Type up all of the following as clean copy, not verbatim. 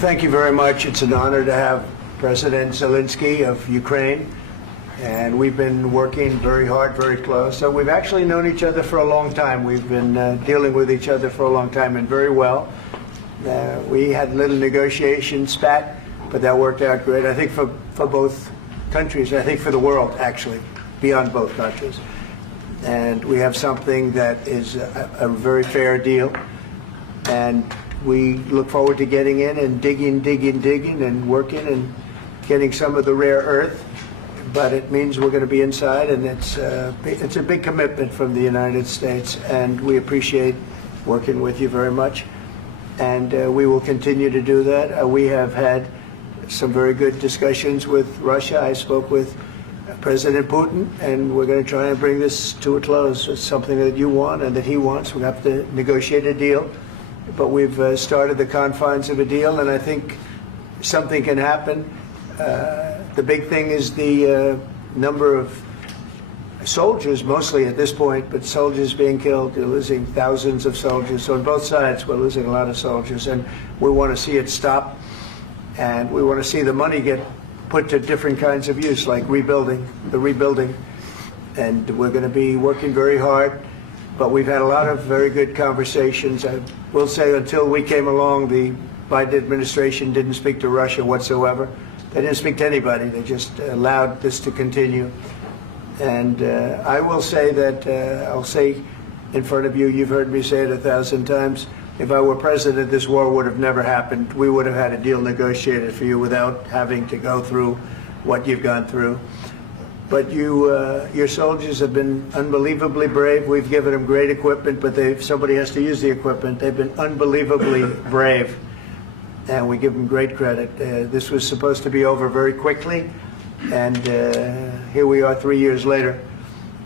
thank you very much. It's an honor to have President Zelensky of Ukraine, and we've been working very hard, very close. So we've actually known each other for a long time. We've been dealing with each other for a long time, and very well. We had a little negotiation spat, but that worked out great. I think for both countries, I think for the world, actually, beyond both countries. And we have something that is a very fair deal. And we look forward to getting in and digging and working and getting some of the rare earth. But it means we're going to be inside, and it's a big commitment from the United States, and we appreciate working with you very much. And we will continue to do that. We have had some very good discussions with Russia. I spoke with President Putin, and we're going to try and bring this to a close. It's something that you want and that he wants. We have to negotiate a deal. But we've started the confines of a deal, and I think something can happen. The big thing is the number of soldiers, mostly at this point, but soldiers being killed. You're losing thousands of soldiers. So on both sides, we're losing a lot of soldiers, and we want to see it stop. And we want to see the money get put to different kinds of use, like rebuilding. And we're going to be working very hard. But we've had a lot of very good conversations. I will say until we came along, the Biden administration didn't speak to Russia whatsoever. They didn't speak to anybody. They just allowed this to continue. And I will say that, I'll say in front of you, you've heard me say it 1,000 times, if I were president, this war would have never happened. We would have had a deal negotiated for you without having to go through what you've gone through. But your soldiers have been unbelievably brave. We've given them great equipment, but somebody has to use the equipment. They've been unbelievably brave, and we give them great credit. This was supposed to be over very quickly, and here we are 3 years later.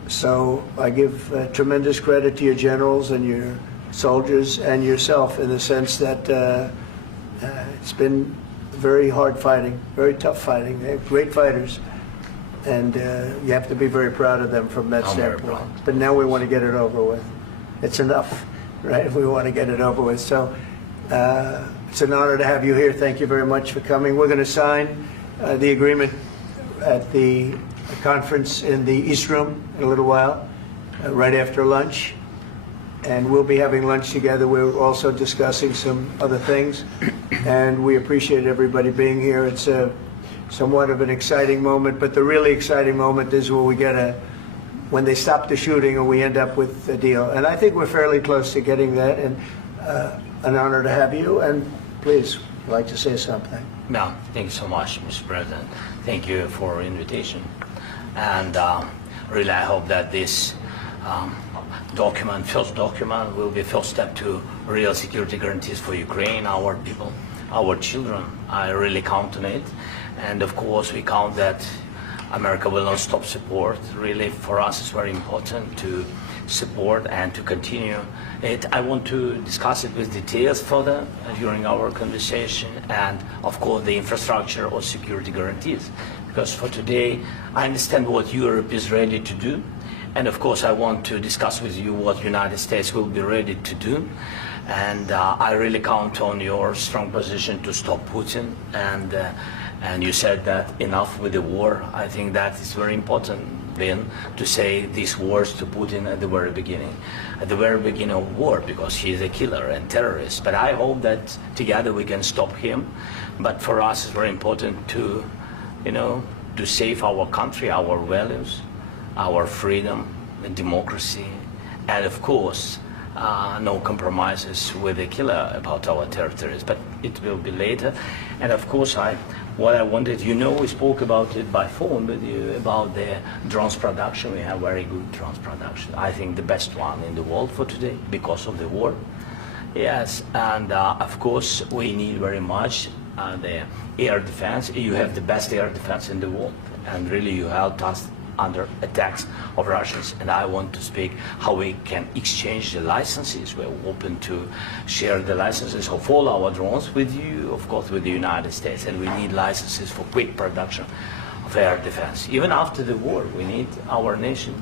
So I give tremendous credit to your generals and your soldiers and yourself in the sense that it's been very hard fighting, very tough fighting. They're great fighters. And you have to be very proud of them from that standpoint. But now we want to get it over with. It's enough, right? We want to get it over with. So it's an honor to have you here. Thank you very much for coming. We're going to sign the agreement at the conference in the East Room in a little while, right after lunch. And we'll be having lunch together. We're also discussing some other things. And we appreciate everybody being here. It's somewhat of an exciting moment, but the really exciting moment is when they stop the shooting and we end up with a deal. And I think we're fairly close to getting that, and an honor to have you. And please, I'd like to say something. No, thank you so much, Mr. President. Thank you for the invitation. And really, I hope that this first document, will be first step to real security guarantees for Ukraine, our people, our children. I really count on it. And of course, we count that America will not stop support. Really, for us, it's very important to support and to continue it. I want to discuss it with details further during our conversation, and of course, the infrastructure or security guarantees. Because for today, I understand what Europe is ready to do. And of course, I want to discuss with you what the United States will be ready to do. And I really count on your strong position to stop Putin. And you said that enough with the war. I think that is very important then to say these words to Putin at the very beginning of war, because he is a killer and terrorist. But I hope that together we can stop him. But for us, it's very important to, to save our country, our values, our freedom and democracy, and of course, no compromises with the killer about our territories. But it will be later. And of course, what I wanted, we spoke about it by phone with you about the drones production. We have very good drones production. I think the best one in the world for today because of the war. Yes, and of course, we need very much the air defense. You have the best air defense in the world, and really you helped us under attacks of Russians. And I want to speak how we can exchange the licenses. We're open to share the licenses of all our drones with you, of course, with the United States. And we need licenses for quick production of air defense. Even after the war, we need our nation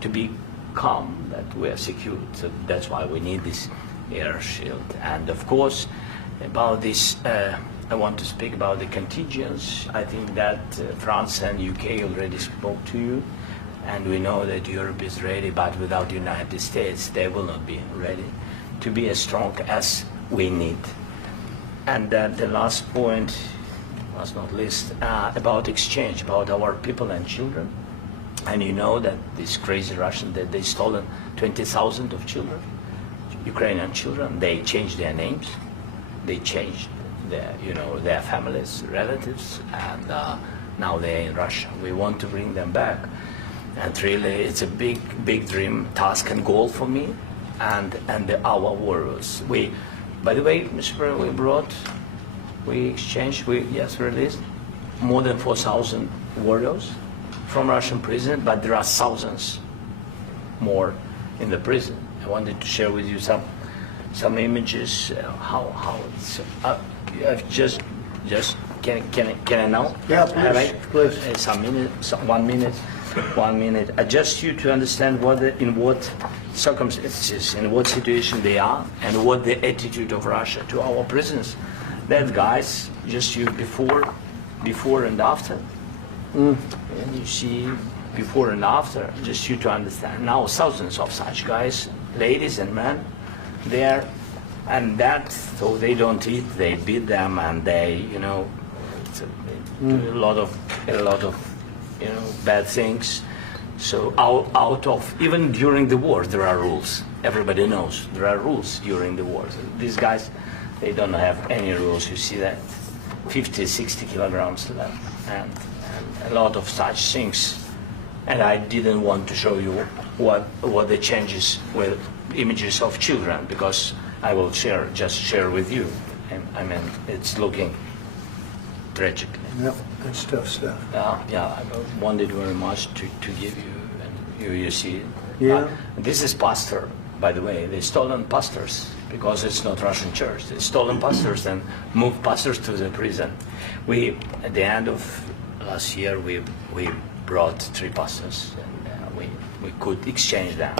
to be calm, that we are secure. So that's why we need this air shield. And of course, about this I want to speak about the contingents. I think that France and UK already spoke to you, and we know that Europe is ready, but without the United States, they will not be ready to be as strong as we need. And the last point, last not least, about exchange, about our people and children. And you know that these crazy Russians, that they stolen 20,000 of children, Ukrainian children. They changed their names, they changed their families, relatives, and now they're in Russia. We want to bring them back, and really, it's a big dream, task, and goal for me, and our warriors. By the way, Mr. President, we released more than 4,000 warriors from Russian prison, but there are thousands more in the prison. I wanted to share with you some images. How it's. Just can I now? Yeah, please. One minute. Just you to understand in what circumstances, in what situation they are, and what the attitude of Russia to our prisoners. That guys, just you before and after. And you see before and after, just you to understand. Now thousands of such guys, ladies and men, there. And that, so they don't eat, they beat them, and they, do a lot of, bad things. So out of, even during the war, there are rules. Everybody knows there are rules during the war. So these guys, they don't have any rules. You see that, 50, 60 kilograms left, and a lot of such things. And I didn't want to show you what the changes with images of children, because I will just share with you. And I mean, it's looking tragic. Yep, that's tough stuff. Yeah, I wanted very much to give you, and you see it. Yeah. This is pastor, by the way. They stolen pastors because it's not Russian church. They stolen pastors and moved pastors to the prison. At the end of last year, we brought 3 pastors, and we could exchange them.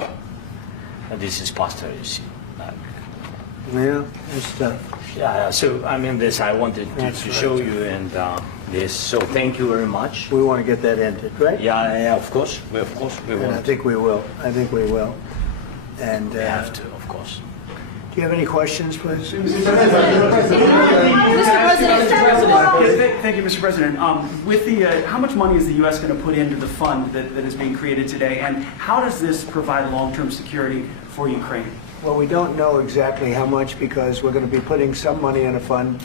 And this is pastor, you see. Yeah, that's tough. Yeah, so I mean, this I wanted to show you, and this. So thank you very much. We want to get that ended, right? Yeah, of course. We And want. I think we will. And We have to, of course. do you have any questions, please? Yes, thank you, Mr. President. With how much money is the U.S. going to put into the fund that is being created today, and how does this provide long-term security for Ukraine? Well, we don't know exactly how much, because we're going to be putting some money in a fund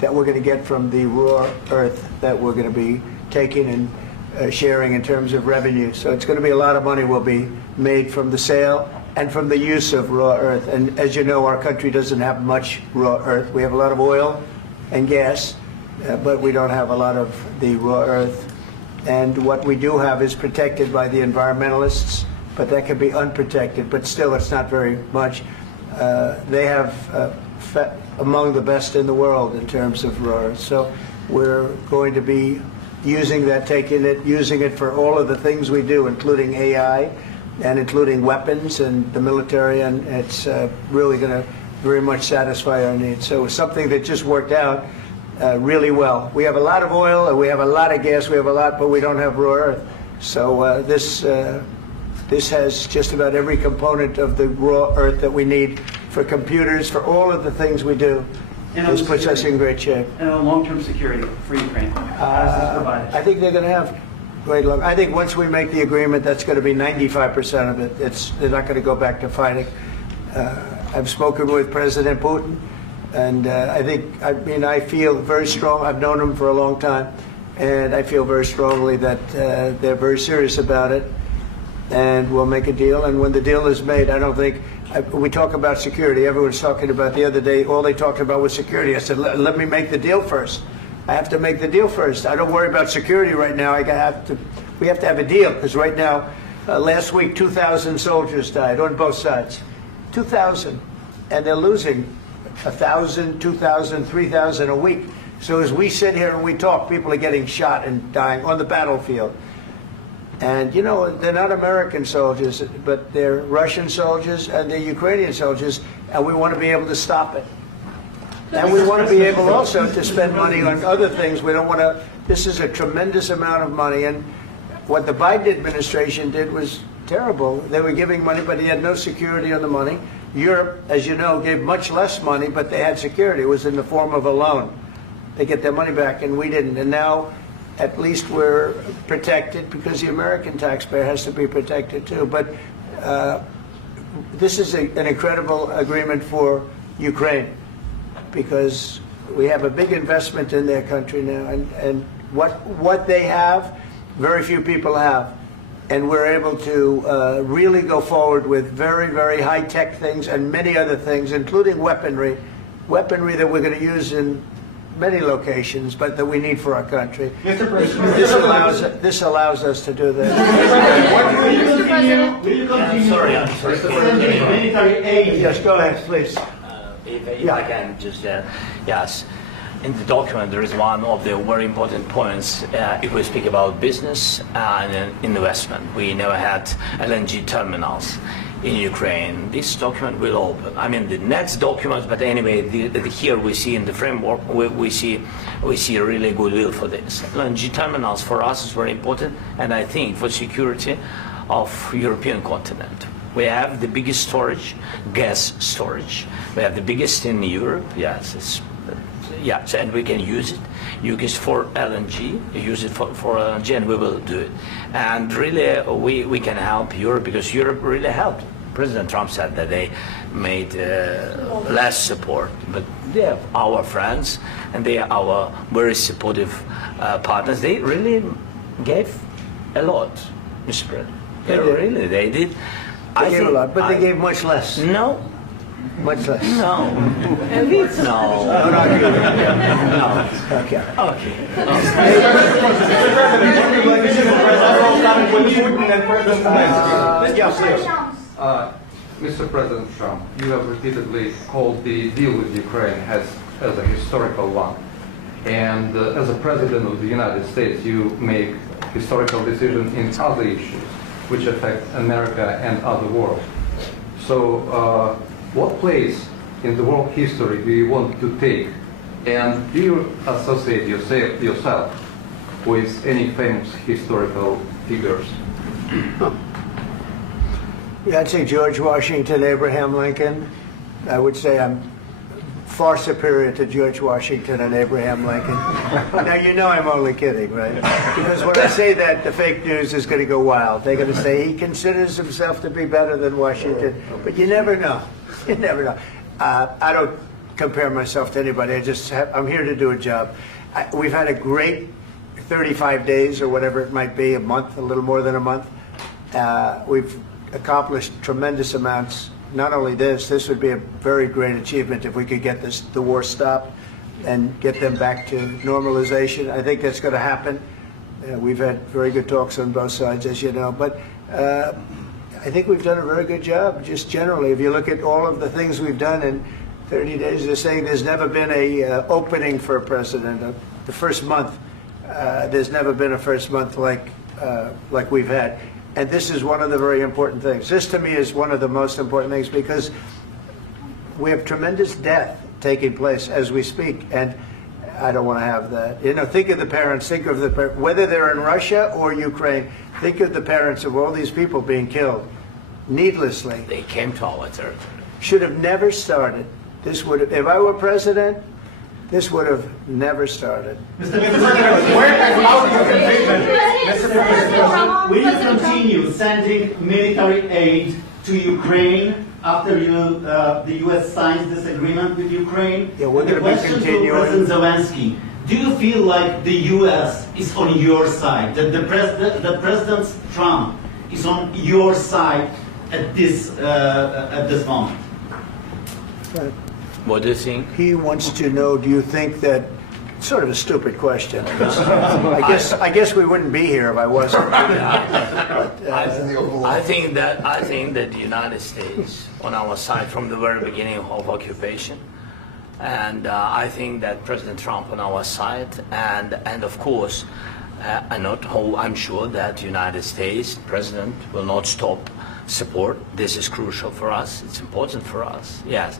that we're going to get from the raw earth that we're going to be taking and sharing in terms of revenue. So it's going to be a lot of money will be made from the sale and from the use of raw earth. And as you know, our country doesn't have much raw earth. We have a lot of oil and gas, but we don't have a lot of the raw earth. And what we do have is protected by the environmentalists, but that can be unprotected, but still it's not very much. They have among the best in the world in terms of raw earth. So we're going to be using that, using it for all of the things we do, including AI and including weapons and the military, and it's really going to very much satisfy our needs. So it's something that just worked out really well. We have a lot of oil, and we have a lot of gas, but we don't have raw earth. So this has just about every component of the raw earth that we need for computers, for all of the things we do. This puts us in great shape. And on long-term security for Ukraine, how does this provide? I think they're going to have great luck. I think once we make the agreement, that's going to be 95% of it. They're not going to go back to fighting. I've spoken with President Putin, and I feel very strong. I've known him for a long time, and I feel very strongly that they're very serious about it. And we'll make a deal. And when the deal is made, I don't think we talk about security. Everyone's talking about the other day. All they talked about was security. I said, let me make the deal first. I have to make the deal first. I don't worry about security right now. We have to have a deal, because right now, last week, 2,000 soldiers died on both sides. 2,000, and they're losing 1,000, 2,000, 3,000 a week. So as we sit here and we talk, people are getting shot and dying on the battlefield. And, they're not American soldiers, but they're Russian soldiers and they're Ukrainian soldiers, and we want to be able to stop it. And we want to be able also to spend money on other things. We don't want to, this is a tremendous amount of money. And what the Biden administration did was terrible. They were giving money, but he had no security on the money. Europe, as you know, gave much less money, but they had security. It was in the form of a loan. They get their money back, and we didn't. And now, at least we're protected because the American taxpayer has to be protected too. But this is an incredible agreement for Ukraine because we have a big investment in their country now, and what they have, very few people have. And we're able to really go forward with very, very high-tech things and many other things, including weaponry that we're going to use in many locations, but that we need for our country. Mr. President, This allows us to do that. will you continue I'm sorry. sending military aid? Yes, go ahead, please. If I can just, yes. In the document, there is one of the very important points. If we speak about business and investment, we never had LNG terminals in Ukraine. This document will open. I mean, the next document, but anyway, here we see in the framework, we see really goodwill for this. LNG terminals for us is very important, and I think for security of European continent. We have the biggest storage, gas storage. We have the biggest in Europe. Yes, yes, and we can use it. Use it for LNG. Use it for LNG, and we will do it. And really, we can help Europe because Europe really helped. President Trump said that they made less support, but they are our friends and they are our very supportive partners. They really gave a lot, Mr. President. They did. They gave a lot, but they gave much less. No. Much less. No. No. No, not you. No. Okay. Okay. Mr. President Trump, you have repeatedly called the deal with Ukraine as a historical one. And as a President of the United States, you make historical decisions in other issues which affect America and other world. So what place in the world history do you want to take? And do you associate yourself with any famous historical figures? Yeah, I'd say George Washington, Abraham Lincoln. I would say I'm far superior to George Washington and Abraham Lincoln. Now, you know I'm only kidding, right? Because when I say that, the fake news is going to go wild. They're going to say he considers himself to be better than Washington. But you never know. You never know. I don't compare myself to anybody. I'm here to do a job. We've had a great 35 days or whatever it might be, a month, a little more than a month. We've accomplished tremendous amounts. Not only this would be a very great achievement if we could get the war stopped and get them back to normalization. I think that's going to happen. We've had very good talks on both sides, as you know. But I think we've done a very good job, just generally. If you look at all of the things we've done in 30 days, they're saying there's never been a opening for a president. The first month, there's never been a first month like we've had. And this is one of the very important things. This, to me, is one of the most important things because we have tremendous death taking place as we speak, and I don't want to have that. You know, think of the parents, whether they're in Russia or Ukraine, think of the parents of all these people being killed needlessly. They came to our territory. Should have never started. This would have, if I were president, this would have never started. Mr. President, where has your commitment? Mr. President, will you continue sending military aid to Ukraine after the U.S. signs this agreement with Ukraine? Yeah, we're going to be continuing. To President Zelensky, do you feel like the U.S. is on your side? That President Trump is on your side at this moment? Right. What do you think? He wants to know, do you think that, sort of a stupid question. I guess we wouldn't be here if I wasn't. I think that the United States on our side from the very beginning of occupation, and I think that President Trump on our side, and of course, I'm sure that the United States President will not stop support. This is crucial for us. It's important for us. Yes.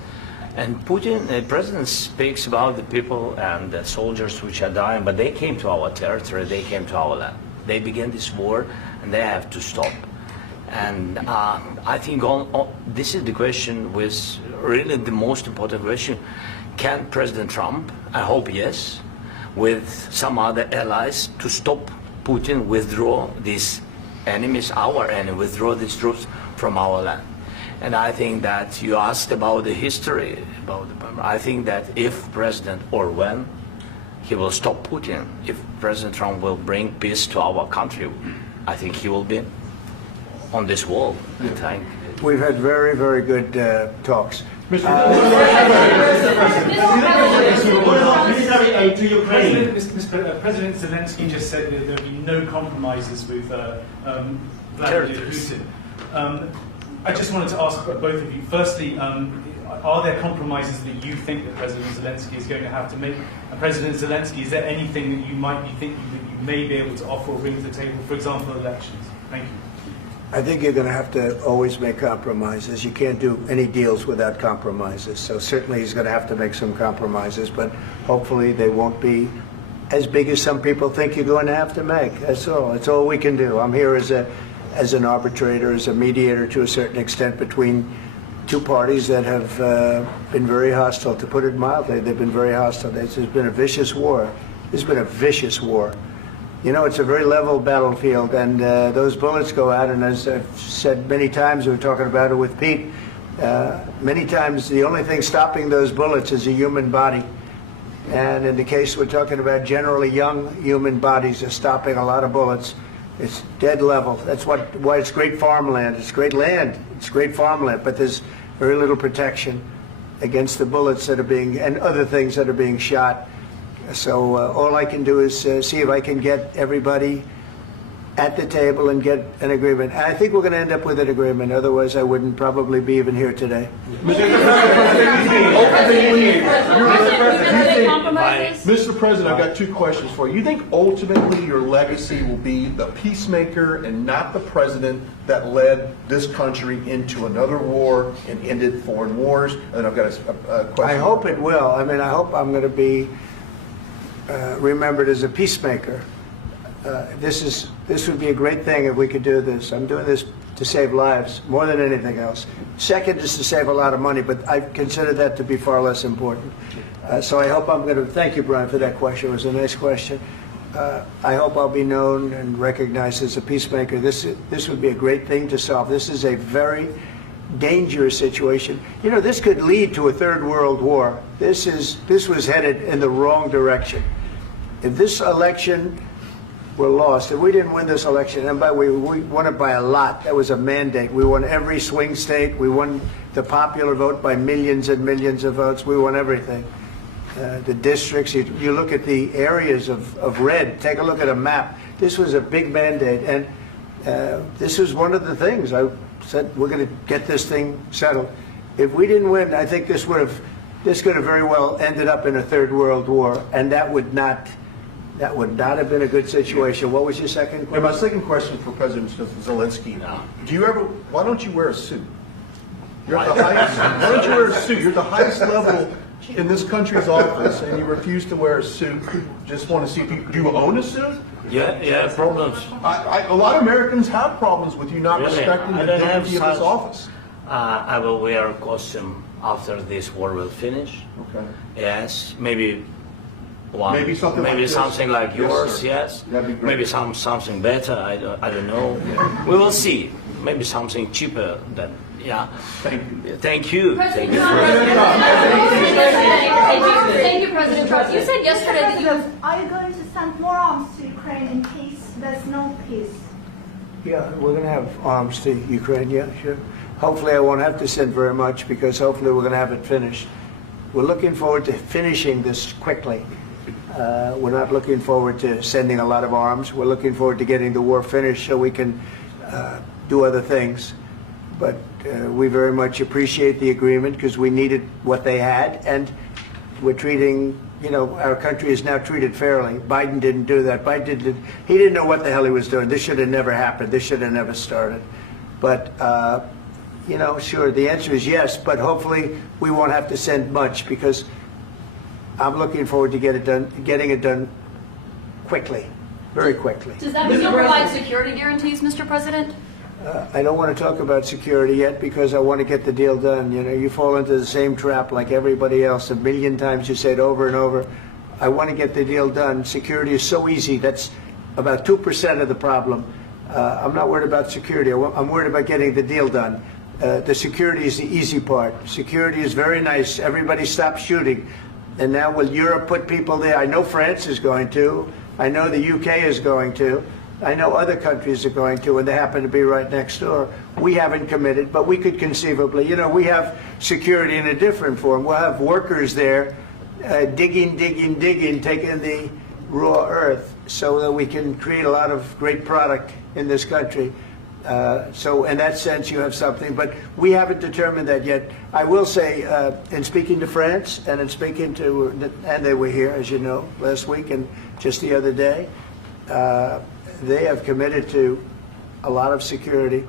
And Putin, the president speaks about the people and the soldiers which are dying, but they came to our territory, they came to our land. They began this war, and they have to stop. And I think this is the question, with really the most important question. Can President Trump, I hope yes, with some other allies, to stop Putin, withdraw these enemies, our enemy, withdraw these troops from our land? And I think that you asked about the history, I think that if President, or when, he will stop Putin, if President Trump will bring peace to our country, I think he will be on this wall. We've had very, very good talks. What about military aid to Ukraine? President Zelensky just said that there will be no compromises with Vladimir Putin. I just wanted to ask both of you, firstly, are there compromises that you think that President Zelensky is going to have to make? And President Zelensky, is there anything that you might be thinking that you may be able to offer or bring to the table, for example, elections? Thank you. I think you're going to have to always make compromises. You can't do any deals without compromises. So certainly he's going to have to make some compromises, but hopefully they won't be as big as some people think you're going to have to make. That's all. That's all we can do. I'm here as an arbitrator, as a mediator to a certain extent between two parties that have been very hostile. To put it mildly, they've been very hostile. There's been a vicious war. There's been a vicious war. You know, it's a very level battlefield, and those bullets go out, and as I've said many times, we were talking about it with Pete, many times the only thing stopping those bullets is a human body. And in the case we're talking about, generally young human bodies are stopping a lot of bullets. It's dead level. That's why it's great farmland. It's great land. It's great farmland, but there's very little protection against the bullets that are being, and other things that are being shot. So all I can do is see if I can get everybody at the table and get an agreement. And I think we're going to end up with an agreement. Otherwise, I wouldn't probably be even here today. Mr. President, I've got two questions for you. You think ultimately your legacy will be the peacemaker and not the president that led this country into another war and ended foreign wars? And I've got a question. I hope it will. I mean, I hope I'm going to be remembered as a peacemaker. This would be a great thing if we could do this. I'm doing this to save lives more than anything else. Second is to save a lot of money, but I consider that to be far less important. So I hope I'm going to, thank you, Brian, for that question. It was a nice question. I hope I'll be known and recognized as a peacemaker. This would be a great thing to solve. This is a very dangerous situation. You know, this could lead to a third world war. This was headed in the wrong direction. If this election were lost, if we didn't win this election, and by the way, we won it by a lot. That was a mandate. We won every swing state. We won the popular vote by millions and millions of votes. We won everything. The districts, you look at the areas of red, take a look at a map. This was a big mandate, and this was one of the things. I said, we're going to get this thing settled. If we didn't win, I think this could have very well ended up in a third world war, and that would not have been a good situation. What was your second question? And my second question for President Zelensky. Why don't you wear a suit? You're at the highest, why don't you wear a suit? You're at the highest level in this country's office, and you refuse to wear a suit. Just want to see if do you own a suit? Yeah, problems. A lot of Americans have problems with you not respecting the dignity of this office. I will wear a costume after this war will finish. Okay. Yes, maybe one. Maybe something like this. Something like yours. Sir. Yes. That'd be great. Maybe something better. I don't know. We will see. Maybe something cheaper than. Yeah. Thank you. Thank you. Thank you, President Trump. You said yesterday that you have. Are you going to send more arms to Ukraine in case there's no peace? Yeah, we're going to have arms to Ukraine, yeah, sure. Hopefully I won't have to send very much, because hopefully we're going to have it finished. We're looking forward to finishing this quickly. We're not looking forward to sending a lot of arms. We're looking forward to getting the war finished so we can do other things. But we very much appreciate the agreement, because we needed what they had, and we're treating, you know, our country is now treated fairly. Biden didn't do that. He didn't know what the hell he was doing. This should have never happened. This should have never started. But you know, sure, the answer is yes, but hopefully we won't have to send much, because I'm looking forward to getting it done quickly, very quickly. Does that mean you'll provide security guarantees, Mr. President? I don't want to talk about security yet, because I want to get the deal done. You know, you fall into the same trap like everybody else. A million times you say it over and over. I want to get the deal done. Security is so easy. That's about 2% of the problem. I'm not worried about security. I'm worried about getting the deal done. The security is the easy part. Security is very nice. Everybody stopped shooting. And now will Europe put people there? I know France is going to. I know the UK is going to. I know other countries are going to, and they happen to be right next door. We haven't committed, but we could conceivably. You know, we have security in a different form. We'll have workers there digging, taking the raw earth so that we can create a lot of great product in this country. So in that sense, you have something, but we haven't determined that yet. I will say, in speaking to France and in speaking to, and they were here, as you know, last week and just the other day, they have committed to a lot of security.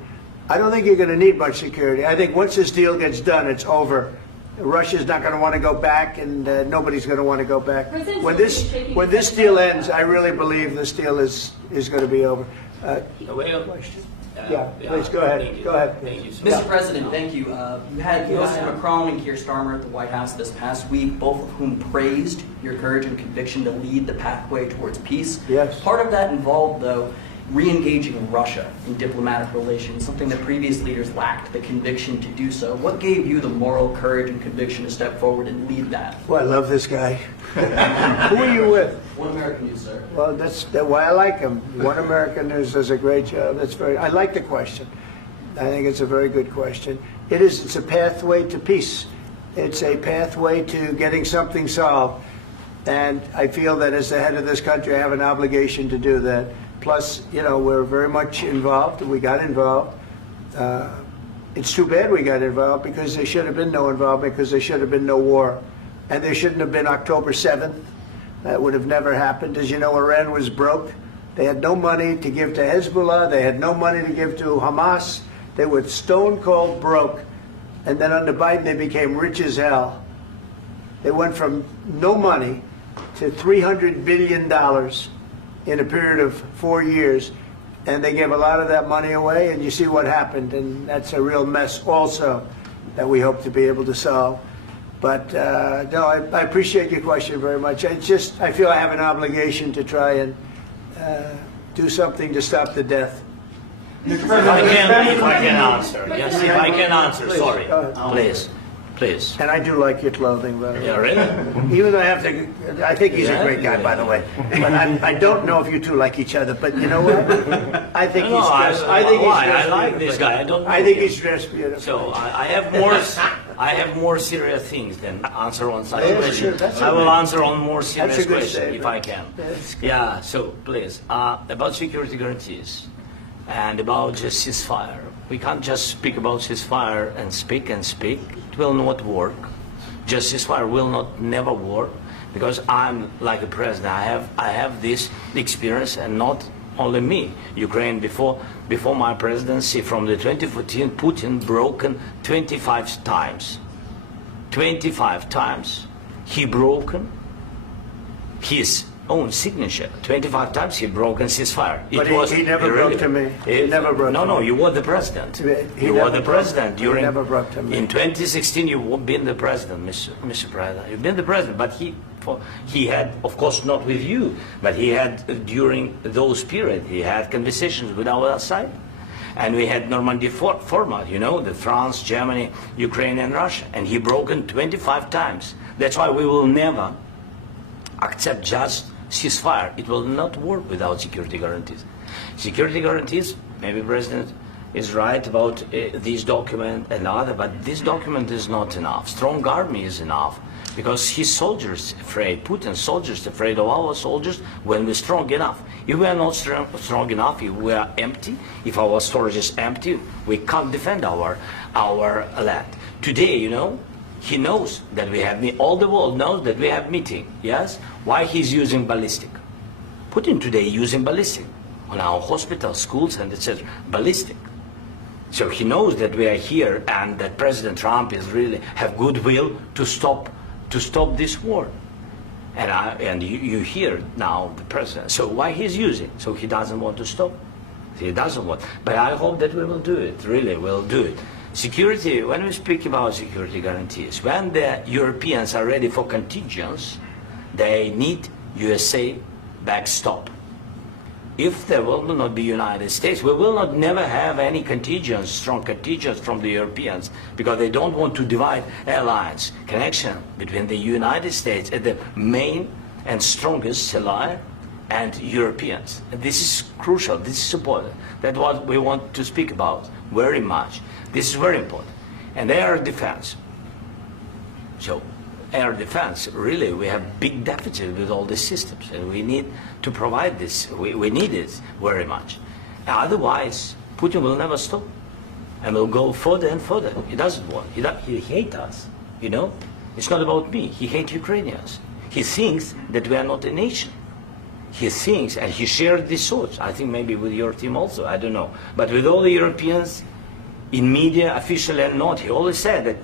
I don't think you're going to need much security. I think once this deal gets done, it's over. Russia's not going to want to go back, and nobody's going to want to go back. When this deal ends, I really believe this deal is going to be over. Yeah, please go ahead. Go ahead. Thank you, Mr. President, thank you. You had President Macron and Keir Starmer at the White House this past week, both of whom praised your courage and conviction to lead the pathway towards peace. Yes. Part of that involved, though, re-engaging Russia in diplomatic relations, something that previous leaders lacked the conviction to do so. What gave you the moral courage and conviction to step forward and lead that? Well, I love this guy. Who are you with? One American News, sir. Well, that's why I like him. One American News does a great job. I like the question. I think it's a very good question. It's a pathway to peace. It's a pathway to getting something solved. And I feel that as the head of this country, I have an obligation to do that. Plus, you know, we're very much involved. We got involved. It's too bad we got involved, because there should have been no involvement, because there should have been no war. And there shouldn't have been October 7th. That would have never happened. As you know, Iran was broke. They had no money to give to Hezbollah. They had no money to give to Hamas. They were stone cold broke. And then under Biden, they became rich as hell. They went from no money to $300 billion in a period of 4 years. And they gave a lot of that money away, and you see what happened. And that's a real mess also that we hope to be able to solve. But no, I appreciate your question very much. I feel I have an obligation to try and do something to stop the death. If I can answer. Yes, if I can answer, Please, sorry. go ahead. Please. And I do like your clothing, by the way. Yeah, really? Even though I think he's a great guy, by the way. But I don't know if you two like each other. But you know what? I think he's dressed. I like this guy. I don't know. I think him. he's dressed beautiful. So I have more serious things than answer on such questions. Sure, I will answer on more serious good questions statement. if I can. That's good. Yeah. So please, about security guarantees and about just ceasefire. We can't just speak about ceasefire and speak and speak. It will not work. Just ceasefire will never work, because I'm like a president. I have this experience, and not only me. Ukraine before my presidency, from the 2014, Putin broken 25 times. 25 times he broken his own signature. 25 times he broken ceasefire. But he never broke to me. He never broke to me. No, you were the president. You were the president during. He never broke to me. In 2016, you've been the president, Mr. President. You've been the president, but he had, of course, not with you, but he had during those periods. He had conversations with our side, and we had Normandy format. You know, the France, Germany, Ukraine, and Russia, and he broken 25 times. That's why we will never accept just ceasefire. It will not work without security guarantees. Security guarantees, maybe President is right about this document and other, but this document is not enough. Strong army is enough, because his soldiers afraid, Putin's soldiers afraid of our soldiers when we're strong enough. If we are not strong enough, if we are empty, if our storage is empty, we can't defend our land. Today, you know, he knows that we have, all the world knows that we have meeting, yes? Why he's using ballistic? Putin today using ballistic on our hospitals, schools, and etc. Ballistic. So he knows that we are here and that President Trump is really have goodwill to stop this war. And you hear now the president. So why he's using? So he doesn't want to stop. He doesn't want. But I hope that we will do it. Really, we'll do it. Security. When we speak about security guarantees, when the Europeans are ready for contingents, they need USA backstop. If there will not be United States, we will not never have any contingents, strong contingents from the Europeans, because they don't want to divide alliance connection between the United States and the main and strongest ally and Europeans. And this is crucial, this is important. That's what we want to speak about very much. This is very important. And air defense. So air defense, really, we have big deficit with all these systems, and we need to provide this. We need it very much. Otherwise, Putin will never stop, and will go further and further. He doesn't want. He hates us. You know, it's not about me. He hates Ukrainians. He thinks that we are not a nation. He thinks, and he shared these thoughts. I think maybe with your team also. I don't know, but with all the Europeans, in media, officially and not, he always said that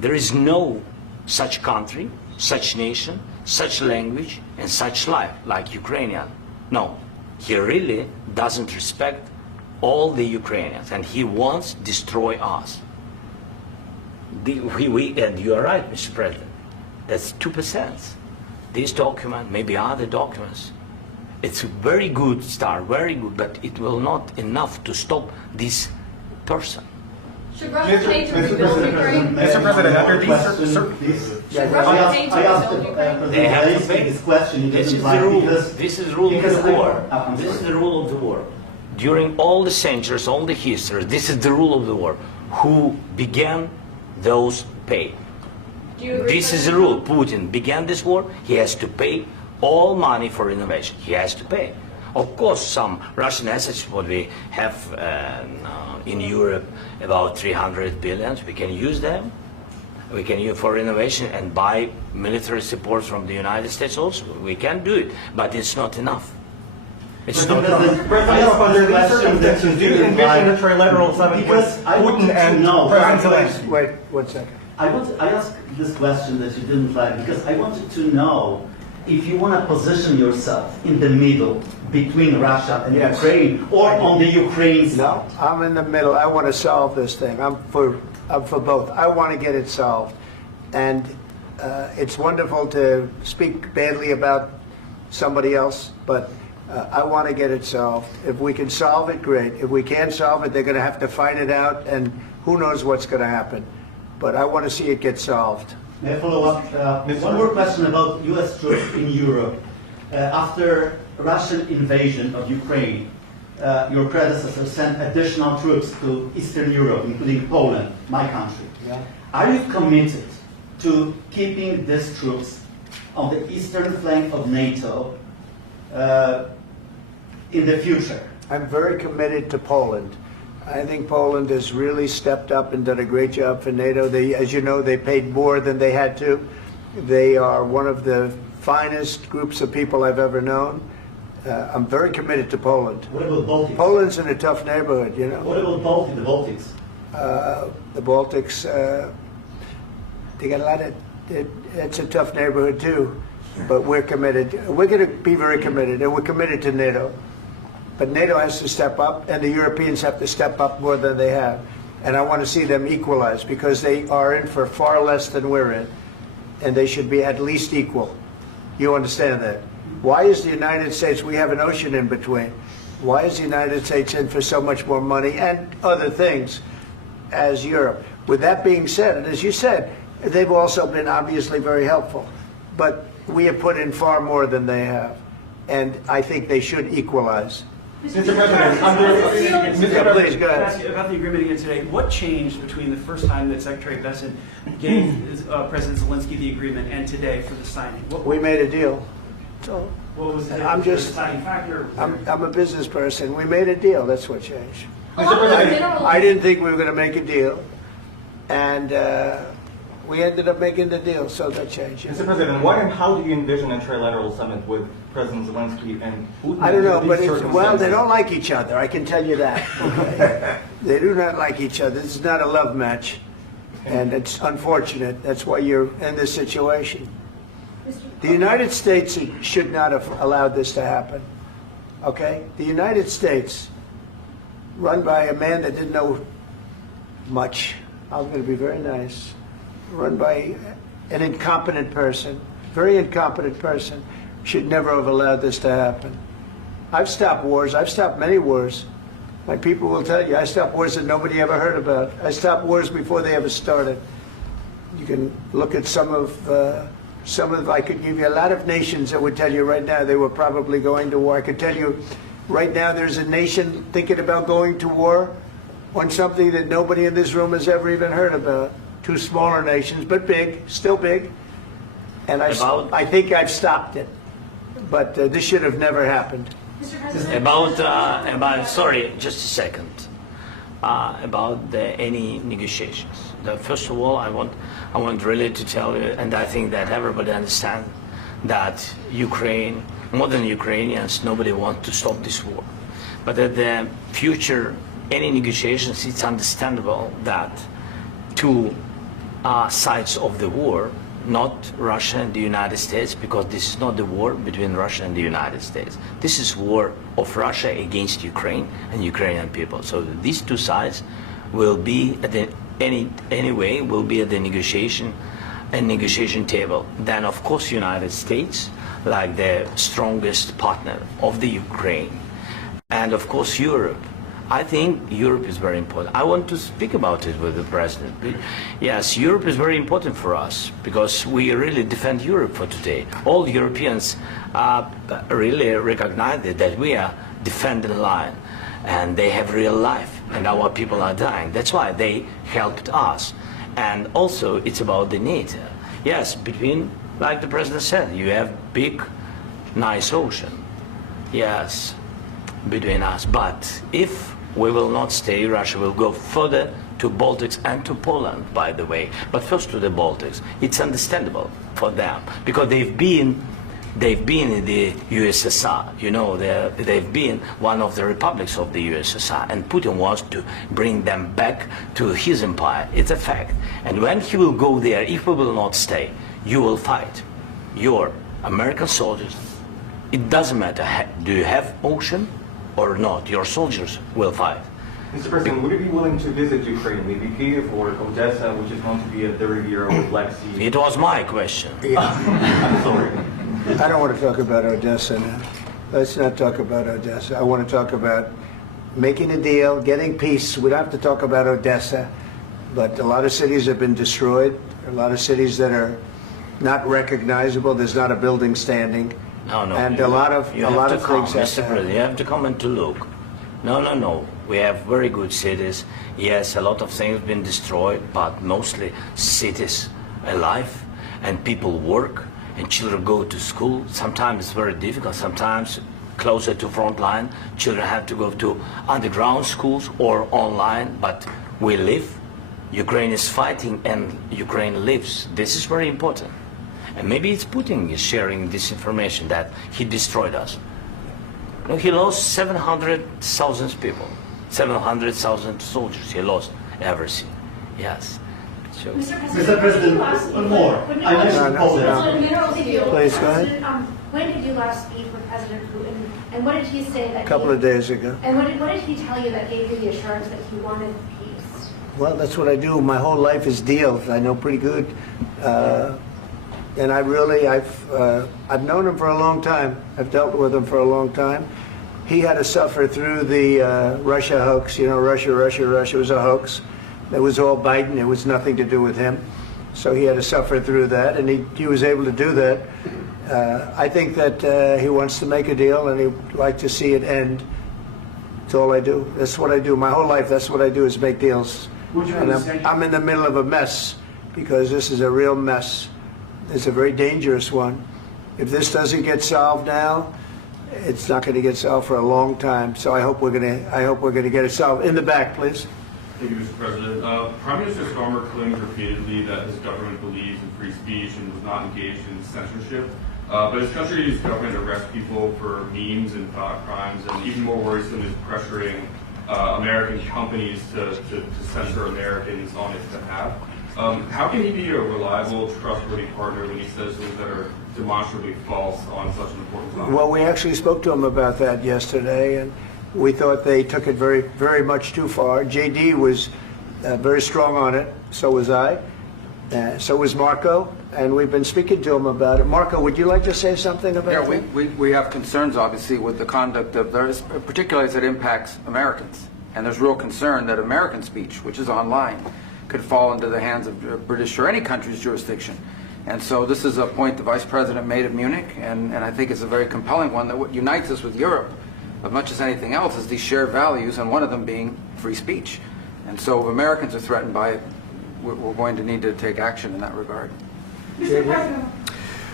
there is no such country, such nation, such language, and such life like Ukrainian. No, he really doesn't respect all the Ukrainians, and he wants to destroy us. And you are right, Mr. President. That's 2%. This document, maybe other documents, it's a very good start, very good, but it will not enough to stop this person. Should Russia pay to rebuild Ukraine? Mr. President, after Should Russia pay to rebuild Ukraine? They have to pay. This question. This is the rule. This is the rule of the war. This is the rule of the war. During all the centuries, all the history, this is the rule of the war. Who began, those pay. This is the rule. Putin began this war. He has to pay all money for innovation. He has to pay. Of course, some Russian assets, what we have in Europe, about 300 billion, we can use them. We can use for innovation and buy military support from the United States also. We can do it, but it's not enough. It's not enough. Under these circumstances, do you envision a trilateral summit with Putin and President Zelensky? Wait 1 second. I asked this question that you didn't like because I wanted to know if you want to position yourself in the middle between Russia and Yes. Ukraine, or on the Ukraine side. No, I'm in the middle. I want to solve this thing. I'm for both. I want to get it solved. And it's wonderful to speak badly about somebody else, but I want to get it solved. If we can solve it, great. If we can't solve it, they're going to have to fight it out, and who knows what's going to happen. But I want to see it get solved. May I follow up? One more question about U.S. troops in Europe. After Russian invasion of Ukraine, your predecessor sent additional troops to Eastern Europe, including Poland, my country. Yeah. Are you committed to keeping these troops on the eastern flank of NATO in the future? I'm very committed to Poland. I think Poland has really stepped up and done a great job for NATO. They, as you know, they paid more than they had to. They are one of the finest groups of people I've ever known. I'm very committed to Poland. What about Baltics? Poland's in a tough neighborhood, you know. What about the Baltics? The Baltics, they got a lot of, it's a tough neighborhood too. But we're committed. We're going to be very committed, and we're committed to NATO. But NATO has to step up, and the Europeans have to step up more than they have. And I want to see them equalize, because they are in for far less than we're in. And they should be at least equal. You understand that? Why is the United States, we have an ocean in between. Why is the United States in for so much more money and other things as Europe? With that being said, and as you said, they've also been obviously very helpful. But we have put in far more than they have. And I think they should equalize. Mr. President, Please, go ahead. About the agreement again today, what changed between the first time that Secretary Vance gave President Zelensky the agreement and today for the signing? We made a deal. So What was the I'm just, deciding factor? I'm a business person. We made a deal. That's what changed. Along with our general- I didn't think we were going to make a deal. And We ended up making the deal, so that changed. Mr. President, what and how do you envision a trilateral summit with President Zelensky and Putin? I don't know, under but these well, they circumstances? don't like each other. I can tell you that. Okay? They do not like each other. This is not a love match, and it's unfortunate. That's why you're in this situation. The United States should not have allowed this to happen. Okay? The United States, run by a man that didn't know much. I'm going to be very nice. Run by an incompetent person, very incompetent person, should never have allowed this to happen. I've stopped wars. I've stopped many wars. My people will tell you, I stopped wars that nobody ever heard about. I stopped wars before they ever started. You can look at some of, I could give you a lot of nations that would tell you right now they were probably going to war. I could tell you right now there's a nation thinking about going to war on something that nobody in this room has ever even heard about. Two smaller nations, but big, still big. And I think I've stopped it. But this should have never happened. Mr. President, About sorry, just a second. About any negotiations. First of all, I want really to tell you, and I think that everybody understands that Ukraine, more than Ukrainians, nobody wants to stop this war. But at the future, any negotiations, it's understandable that two sides of the war, not Russia and the United States, because this is not the war between Russia and the United States. This is war of Russia against Ukraine and Ukrainian people. So these two sides will be at the anyway will be at the negotiation table. Then of course United States, like the strongest partner of the Ukraine, and of course Europe. I think Europe is very important. I want to speak about it with the President. Yes, Europe is very important for us because we really defend Europe for today. All Europeans really recognize that we are defending the line and they have real life and our people are dying. That's why they helped us. And also it's about the NATO. Yes, between, like the President said, you have big, nice ocean. Yes, between us. But if we will not stay, Russia will go further to Baltics and to Poland, by the way. But first to the Baltics. It's understandable for them because they've been in the USSR. You know, they've been one of the republics of the USSR, and Putin wants to bring them back to his empire. It's a fact. And when he will go there, if we will not stay, you will fight. Your American soldiers, it doesn't matter, do you have ocean or not, your soldiers will fight. Mr. President, would you be willing to visit Ukraine, maybe Kyiv or Odessa, which is going to be at the Riviera or Black Sea? It was my question. I'm sorry. I don't want to talk about Odessa now. Let's not talk about Odessa. I want to talk about making a deal, getting peace. We don't have to talk about Odessa, but a lot of cities have been destroyed. A lot of cities that are not recognizable. There's not a building standing. No. And a lot of things have Mr. happened. President, you have to come and to look. No. We have very good cities. Yes, a lot of things have been destroyed, but mostly cities alive and people work and children go to school. Sometimes it's very difficult. Sometimes closer to front line, children have to go to underground schools or online, but we live. Ukraine is fighting and Ukraine lives. This is very important. And maybe it's Putin is sharing this information that he destroyed us. No, he lost 700,000 people, 700,000 soldiers. He lost everything. Yes. So, Mr. President, one more. I mentioned Poland. Please, go ahead. When did you last speak with President Putin, and what did he say that? A couple of days ago. And what did he tell you that gave you the assurance that he wanted peace? Well, that's what I do. My whole life is deals. I know pretty good. And I've known him for a long time. I've dealt with him for a long time. He had to suffer through the Russia hoax. You know, Russia was a hoax. It was all Biden. It was nothing to do with him. So he had to suffer through that, and he was able to do that. I think that he wants to make a deal, and he'd like to see it end. That's all I do. That's what I do. My whole life, that's what I do is make deals. And I'm in the middle of a mess because this is a real mess. It's a very dangerous one. If this doesn't get solved now, it's not going to get solved for a long time. So I hope we're going to get it solved. In the back, please. Thank you, Mr. President. Prime Minister Starmer claims repeatedly that his government believes in free speech and was not engaged in censorship. But his country's government arrests people for memes and thought crimes, and even more worrisome is pressuring American companies to censor Americans on its behalf. How can he be a reliable, trustworthy partner when he says things that are demonstrably false on such an important topic? Well, we actually spoke to him about that yesterday, and we thought they took it very, very much too far. JD was very strong on it. So was I. So was Marco. And we've been speaking to him about it. Marco, would you like to say something about that? We have concerns, obviously, with the conduct of those, particularly as it impacts Americans. And there's real concern that American speech, which is online, could fall into the hands of British or any country's jurisdiction. And so this is a point the Vice President made at Munich, and I think it's a very compelling one, that what unites us with Europe, as much as anything else, is these shared values, and one of them being free speech. And so if Americans are threatened by it, we're going to need to take action in that regard. Mr. President.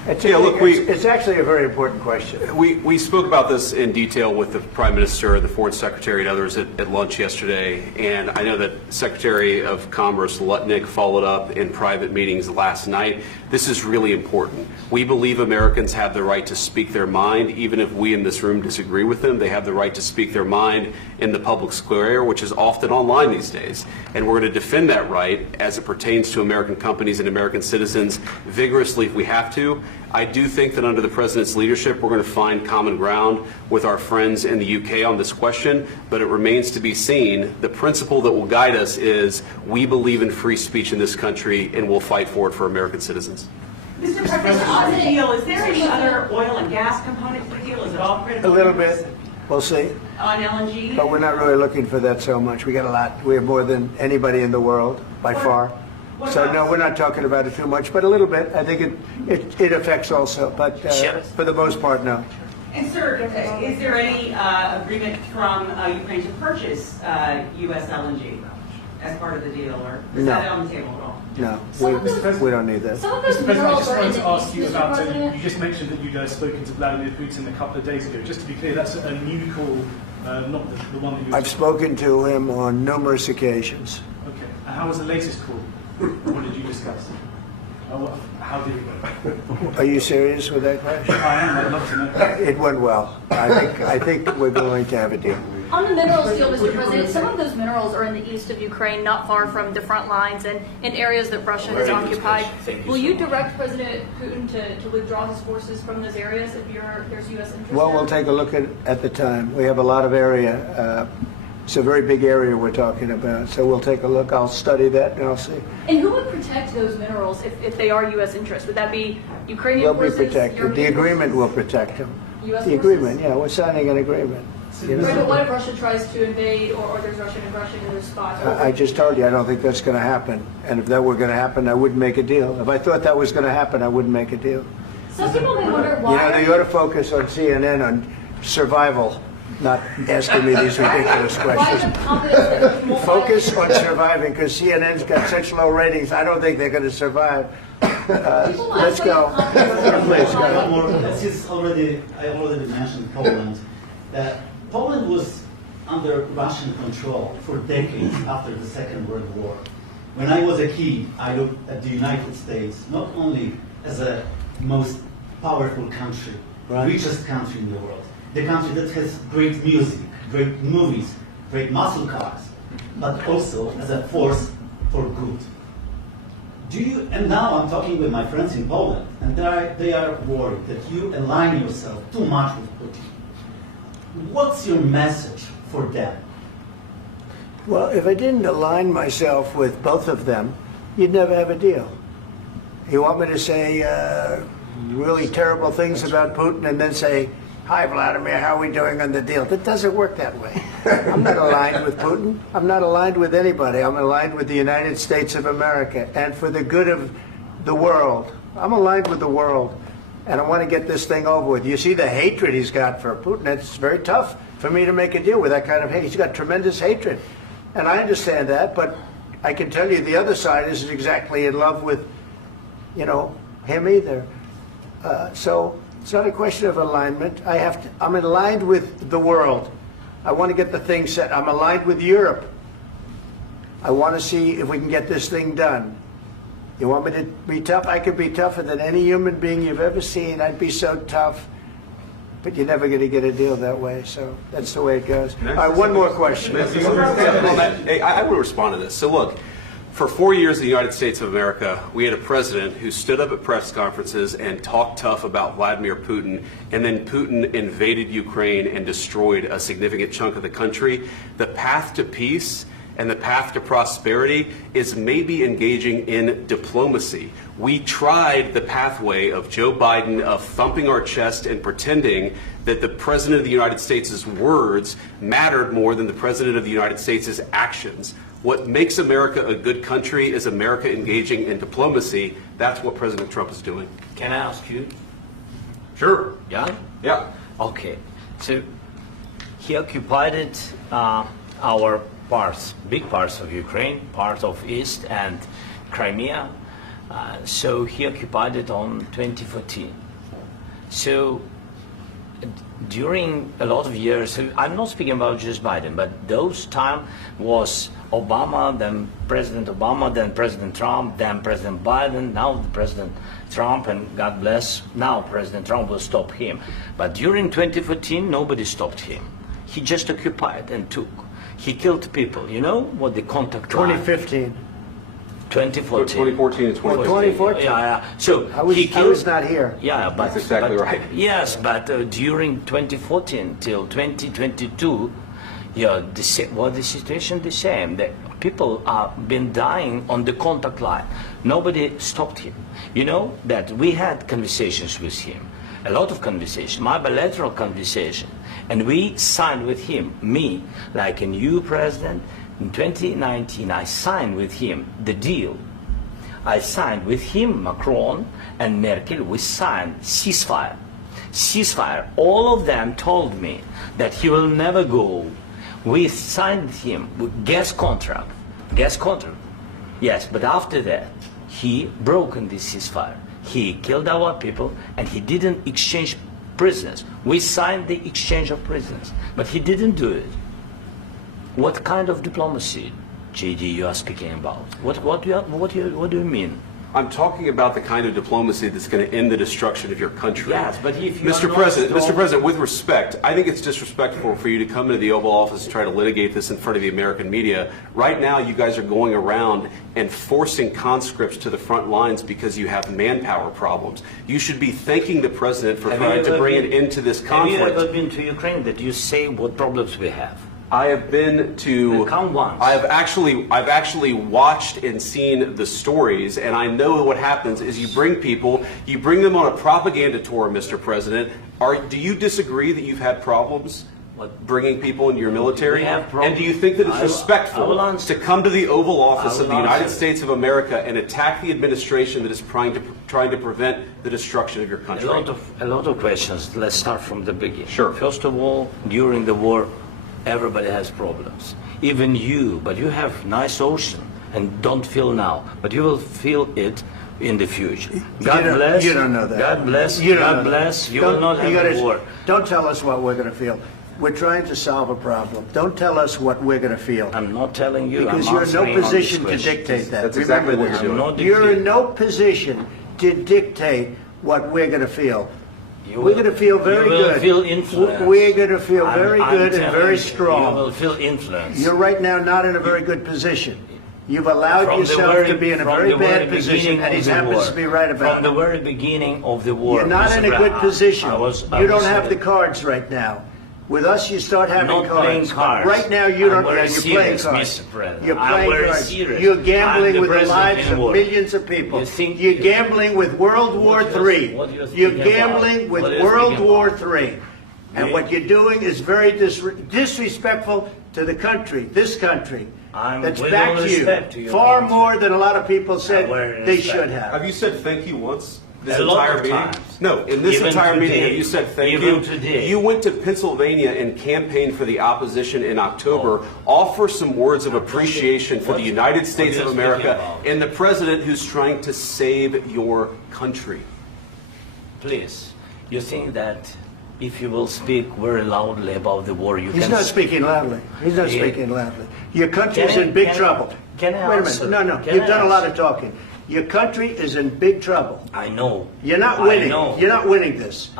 It's actually a very important question. We spoke about this in detail with the Prime Minister, the Foreign Secretary, and others at lunch yesterday, and I know that Secretary of Commerce Lutnick followed up in private meetings last night. This is really important. We believe Americans have the right to speak their mind, even if we in this room disagree with them. They have the right to speak their mind in the public square, which is often online these days. And we're going to defend that right as it pertains to American companies and American citizens vigorously if we have to. I do think that under the President's leadership, we're going to find common ground with our friends in the UK on this question, but it remains to be seen. The principle that will guide us is we believe in free speech in this country, and we'll fight for it for American citizens. Mr. President, on the deal, is there any other oil and gas component to the deal? Is it all critical? A little bit. We'll see. On LNG? But we're not really looking for that so much. We got a lot. We have more than anybody in the world, by far. So no, we're not talking about it too much, but a little bit. I think it affects also, but for the most part, no. And sir, is there any agreement from Ukraine to purchase U.S. LNG as part of the deal, or is that on the table at all? No, we don't need that. Mr. President, I just wanted to ask you about, you just mentioned that you'd spoken to Vladimir Putin a couple of days ago. Just to be clear, that's a new call, not the one that you... I've spoken to him on numerous occasions. Okay, and how was the latest call? What did you discuss? How did it go? Are you serious with that question? I am. I'd love to know. It went well. I think we're going to have a deal. On the minerals deal, Mr. President, some of those minerals are in the east of Ukraine, not far from the front lines and in areas that Russia has occupied. Will you direct President Putin to withdraw his forces from those areas if there's U.S. interest? Well, we'll take a look at the time. We have a lot of area. It's a very big area we're talking about, so we'll take a look. I'll study that and I'll see. And who would protect those minerals if they are U.S. interests? Would that be Ukrainian forces? They'll be protected. The agreement will protect them. U.S. The agreement, yeah, we're signing an agreement. Right, but what if Russia tries to invade or there's Russian aggression in those spots? I just told you I don't think that's going to happen. And if that were going to happen, I wouldn't make a deal. If I thought that was going to happen, I wouldn't make a deal. Some people may wonder why. You know, they ought to focus on CNN on survival, not asking me these ridiculous questions. Focus on surviving, because CNN's got such low ratings. I don't think they're going to survive. Let's go. Please, go ahead. I already mentioned Poland. Poland was under Russian control for decades after the Second World War. When I was a kid, I looked at the United States not only as a most powerful country, richest country in the world, the country that has great music, great movies, great muscle cars, but also as a force for good. And now I'm talking with my friends in Poland, and they are worried that you align yourself too much with Putin. What's your message for them? Well, if I didn't align myself with both of them, you'd never have a deal. You want me to say really terrible things about Putin and then say, "Hi, Vladimir, how are we doing on the deal?" That doesn't work that way. I'm not aligned with Putin. I'm not aligned with anybody. I'm aligned with the United States of America. And for the good of the world, I'm aligned with the world. And I want to get this thing over with. You see the hatred he's got for Putin. It's very tough for me to make a deal with that kind of hate. He's got tremendous hatred. And I understand that, but I can tell you the other side isn't exactly in love with, him either. So it's not a question of alignment. I'm aligned with the world. I want to get the thing set. I'm aligned with Europe. I want to see if we can get this thing done. You want me to be tough? I could be tougher than any human being you've ever seen. I'd be so tough. But you're never going to get a deal that way, so that's the way it goes. All right, one more question. Hey, I want to respond to this. So look, for 4 years in the United States of America, we had a president who stood up at press conferences and talked tough about Vladimir Putin, and then Putin invaded Ukraine and destroyed a significant chunk of the country. The path to peace and the path to prosperity is maybe engaging in diplomacy. We tried the pathway of Joe Biden of thumping our chest and pretending that the President of the United States' words mattered more than the President of the United States' actions. What makes America a good country is America engaging in diplomacy. That's what President Trump is doing. Can I ask you? Sure. Yeah? Yeah. Okay. So he occupied our parts, big parts of Ukraine, part of East and Crimea. So he occupied it on 2014. So during a lot of years, I'm not speaking about just Biden, but those time was Obama, then President Obama, then President Trump, then President Biden, now President Trump, and God bless, now President Trump will stop him. But during 2014, nobody stopped him. He just occupied and took. He killed people. You know what the contact line? 2015. 2014. 2014 and 2015. 2014. Yeah. So I was not here. Yeah, but that's exactly right. Yes, but during 2014 till 2022, yeah, the situation the same. The people have been dying on the contact line. Nobody stopped him. You know that we had conversations with him, a lot of conversations, my bilateral conversation, and we signed with him, me, like a new president. In 2019, I signed with him the deal. I signed with him, Macron and Merkel, we signed ceasefire. Ceasefire. All of them told me that he will never go. We signed with him with gas contract. Gas contract. Yes, but after that, he broken this ceasefire. He killed our people and he didn't exchange prisoners. We signed the exchange of prisoners, but he didn't do it. What kind of diplomacy, JD, you are speaking about? What do you mean? I'm talking about the kind of diplomacy that's going to end the destruction of your country. Yes, but if you Mr. President, with respect, I think it's disrespectful for you to come into the Oval Office and try to litigate this in front of the American media. Right now, you guys are going around and forcing conscripts to the front lines because you have manpower problems. You should be thanking the President for trying to bring an end to this conflict. Have you ever been to Ukraine that you say what problems we have? I have been to. Come once. I've actually watched and seen the stories, and I know what happens is you bring people, you bring them on a propaganda tour, Mr. President. Do you disagree that you've had problems bringing people into your military? And do you think that it's respectful to come to the Oval Office of the United States of America and attack the administration that is trying to prevent the destruction of your country? A lot of questions. Let's start from the beginning. Sure. First of all, during the war, everybody has problems. Even you, but you have nice ocean and don't feel now, but you will feel it in the future. God bless. You don't know that. God bless. You God bless. You will not have a war. Don't tell us what we're going to feel. We're trying to solve a problem. Don't tell us what we're going to feel. I'm not telling you. Because you're in no position to dictate that. That's exactly what you're doing. You're in no position to dictate what we're going to feel. We're going to feel very good. You will feel influenced. We're going to feel very good and very strong. You will feel influenced. You're right now not in a very good position. You've allowed yourself to be in a very bad position, and he happens to be right about it. From the very beginning of the war. You're not in a good position. You don't have the cards right now. With us, you start having cards. Right now, you don't. You're playing cards. You're playing cards. You're gambling with the lives of millions of people. You're gambling with World War III. You're gambling with World War III. And what you're doing is very disrespectful to the country, this country, that's backed you far more than a lot of people said they should have. Have you said thank you once? This a lot entire of meeting? times. No, in this Even entire today. meeting, have you said thank Even you? today. You went to Pennsylvania and campaigned for the opposition in October. Offer some words of appreciation for the United States of America and the president who's trying to save your country. Please, you think that if you will speak very loudly about the war, you can... He's not speaking loudly. He's not speaking loudly. Your country's in big trouble. Can I Wait a answer? minute. No, Can you've I done a lot answer? of talking. Your country is in big trouble. I know. You're not I winning. know. You're not winning this.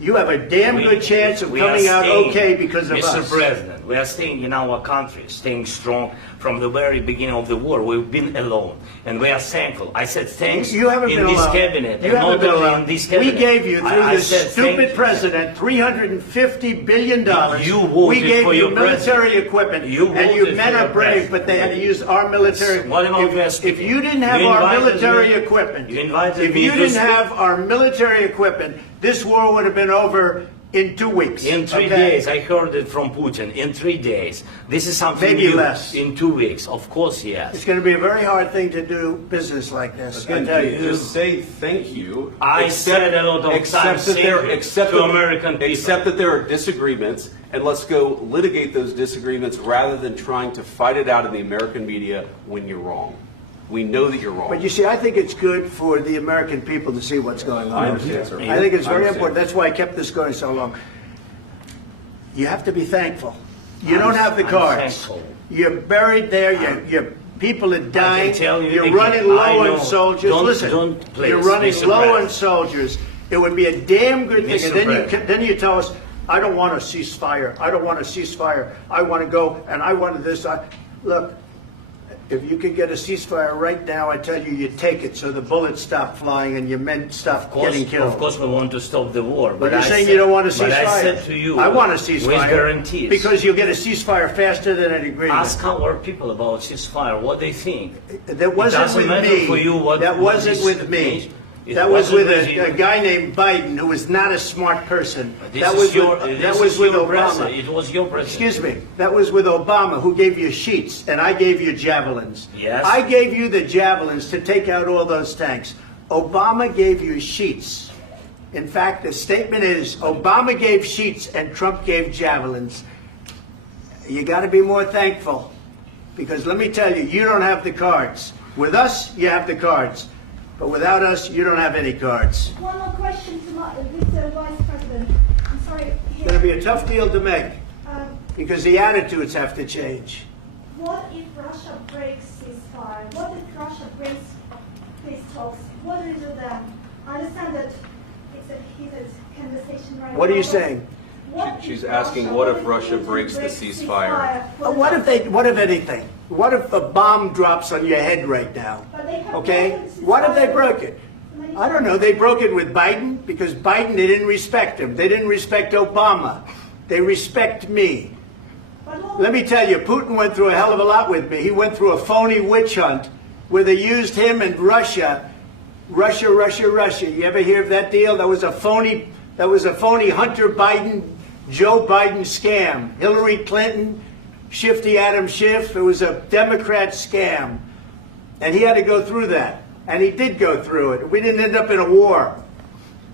You have a damn good chance of coming out okay because of us. Mr. President, we are staying in our country, staying strong from the very beginning of the war. We've been alone, and we are thankful. I said thanks You haven't in been this alone. cabinet, You and haven't not been only alone. in this cabinet. We gave you, through I this said stupid thank you. president, $350 billion. You voted we gave for you your military president. equipment, You and you voted men for are your brave, president. but they had to use our military. What about West? If you didn't have You our invited military me- equipment, You invited if me you to didn't speak. have our military equipment, this war would have been over in 2 weeks. In 3 okay? days, I heard it from Putin. In 3 days, this is something Maybe new. less. In 2 weeks, of course, yes. It's going to be a very hard thing to do business like this. I Again, tell you. just say thank you. I said a lot of times that there, thank you accept to that- American people. accept that there are disagreements, and let's go litigate those disagreements rather than trying to fight it out in the American media when you're wrong. We know that you're wrong. But you see, I think it's good for the American people to see what's going on. I understand, sir. I think it's I very understand. important. That's why I kept this going so long. You have to be thankful. You don't have the I'm cards. thankful. You're buried there. Your people are dying. tell you You're again, running I low know. on soldiers. Don't- Listen, don't please, you're running Mr. low on President. soldiers. It would be a damn good thing. Mr. And then President. then you tell us, I don't want a ceasefire. I don't want a ceasefire. I want to go and I want this. Look, if you could get a ceasefire right now, I tell you, you take it so the bullets stop flying and your men stop getting killed. Of course, we want to stop the war. But you're I saying said- you don't want a ceasefire. But I said to you, I want a ceasefire. with guarantees. Because you'll get a ceasefire faster than an agreement. Ask our people about ceasefire, what they think. That wasn't it doesn't with matter me. for you what That what wasn't this with me. means. It That was wasn't with you. a guy named Biden, who was not a smart person. This That is was your- with, this that was is with your Obama. president. It was your president. Excuse me. That was with Obama, who gave you sheets, and I gave you javelins. Yes. I gave you the javelins to take out all those tanks. Obama gave you sheets. In fact, the statement is Obama gave sheets and Trump gave javelins. You got to be more thankful, because let me tell you, you don't have the cards. With us, you have the cards. But without us, you don't have any cards. One more question to Mr. Vice President. I'm sorry. It's going to be a tough deal to make, because the attitudes have to change. What if Russia breaks ceasefire? What if Russia breaks peace talks? What do you do then? I understand that it's a heated conversation right now. What are you but saying? what She's if asking, Russia- what if if Russia Putin breaks the ceasefire? What if anything? What if a bomb drops on your head right now? But they have Okay? broken ceasefire What if they broke it? many I don't know. They broke it with Biden because Biden, they didn't respect him. They didn't respect Obama. They respect me. Let me tell you, Putin went through a hell of a lot with me. He went through a phony witch hunt where they used him and Russia. Russia. You ever hear of that deal? That was a phony Hunter Biden, Joe Biden scam. Hillary Clinton, Shifty Adam Schiff. It was a Democrat scam. And he had to go through that. And he did go through it. We didn't end up in a war.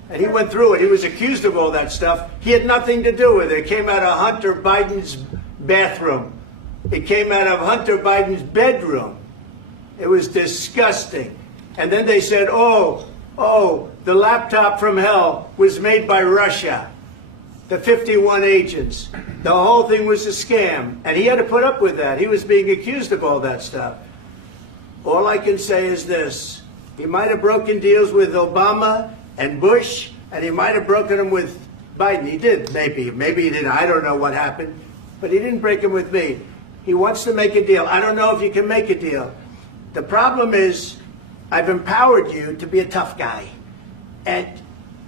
And he went through it. He was accused of all that stuff. He had nothing to do with it. It came out of Hunter Biden's bathroom. It came out of Hunter Biden's bedroom. It was disgusting. And then they said, oh, the laptop from hell was made by Russia. The 51 agents. The whole thing was a scam. And he had to put up with that. He was being accused of all that stuff. All I can say is this. He might have broken deals with Obama and Bush, and he might have broken them with Biden. He did, maybe. Maybe he didn't. I don't know what happened. But he didn't break them with me. He wants to make a deal. I don't know if you can make a deal. The problem is, I've empowered you to be a tough guy. And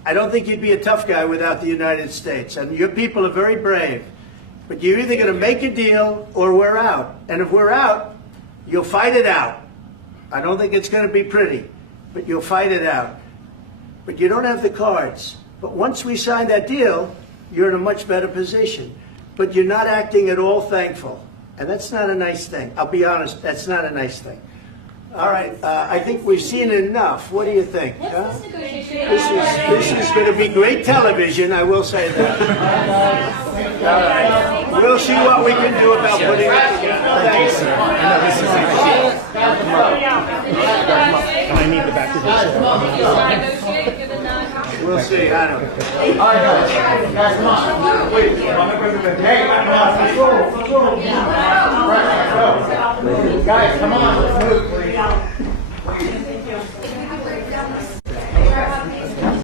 I don't think you'd be a tough guy without the United States. And your people are very brave. But you're either going to make a deal or we're out. And if we're out, you'll fight it out. I don't think it's going to be pretty, but you'll fight it out. But you don't have the cards. But once we sign that deal, you're in a much better position. But you're not acting at all thankful. And that's not a nice thing. I'll be honest, that's not a nice thing. All right, I think we've seen enough. What do you think? Huh? This is going to be great television, I will say that. All right. We'll see what we can do about putting it together. Thanks. I need the back of this. We'll see. I don't know. All right, guys, come on. Wait, hey, guys, come on, let's move.